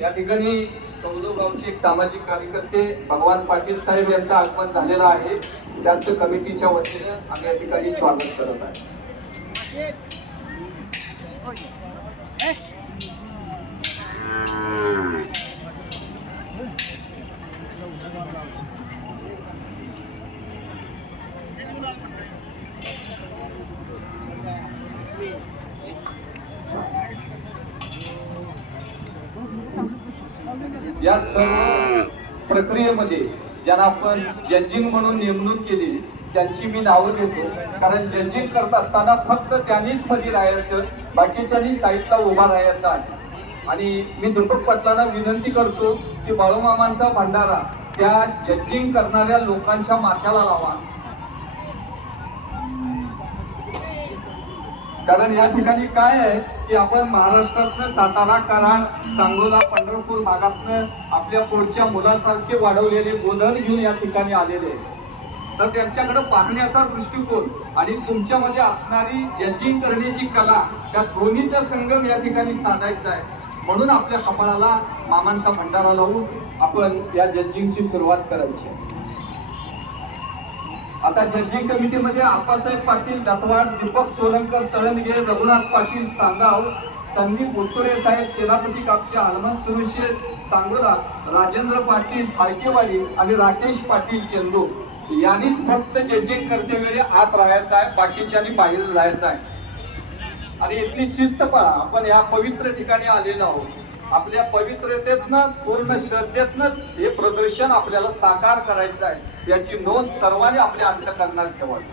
या ठिकाणी कौलगावचे एक सामाजिक कार्यकर्ते भगवान पाटील साहेब यांचं आगमन झालेलं आहे। त्यांचं कमिटीच्या वतीने आम्ही या ठिकाणी स्वागत करत आहे। या सर्व प्रक्रियेमध्ये ज्यांना आपण जजिंग म्हणून नेमणूक केली त्यांची मी नावं घेतो, कारण जजिंग करत असताना फक्त त्यांनीच मध्ये राहायचं, बाकीच्यांनी साईडला उभा राहायचं आहे। आणि मी दीपक पाटलांना विनंती करतो की बाळूमामांचा भंडारा त्या जजिंग करणाऱ्या लोकांच्या माथ्याला लावा, कारण या ठिकाणी काय आहे की आपण महाराष्ट्रातनं सातारा, कराड, सांगोला, पंढरपूर भागातनं आपल्या पुढच्या मुलासारखे वाढवलेले गोधन घेऊन या ठिकाणी आलेले, तर त्यांच्याकडे पाहण्याचा दृष्टिकोन आणि तुमच्यामध्ये असणारी जजिंग करण्याची कला त्या दोन्हीचा संगम या ठिकाणी साधायचा आहे। म्हणून आपल्या कपाळाला मामांचा भंडारा लावून आपण या जजिंगची सुरुवात करायची। आता जजिंग कमिटीमध्ये आप्पासाहेब पाटील दत्तवाड, दीपक सोलंकर तळणगे, रघुनाथ पाटील सांगाव, संदीप उत्तुरे साहेब सेनापती कापसे, हनुमंत सुरुशे सांगोला, राजेंद्र पाटील फाळकेवाडी आणि राकेश पाटील चंदू यांनीच फक्त जजिंग करते वेळी आत राहायचं आहे, बाकीच्यांनी बाहेर राहायचं आहे। आणि इथली शिस्त पाळा। आपण या पवित्र ठिकाणी आलेलो आहोत, आपल्या पवित्रतेतनं पूर्ण श्रद्धेतनंच हे प्रदर्शन आपल्याला साकार करायचं आहे, याची नोंद सर्वांनी आपल्या अंतःकरणात ठेवावी।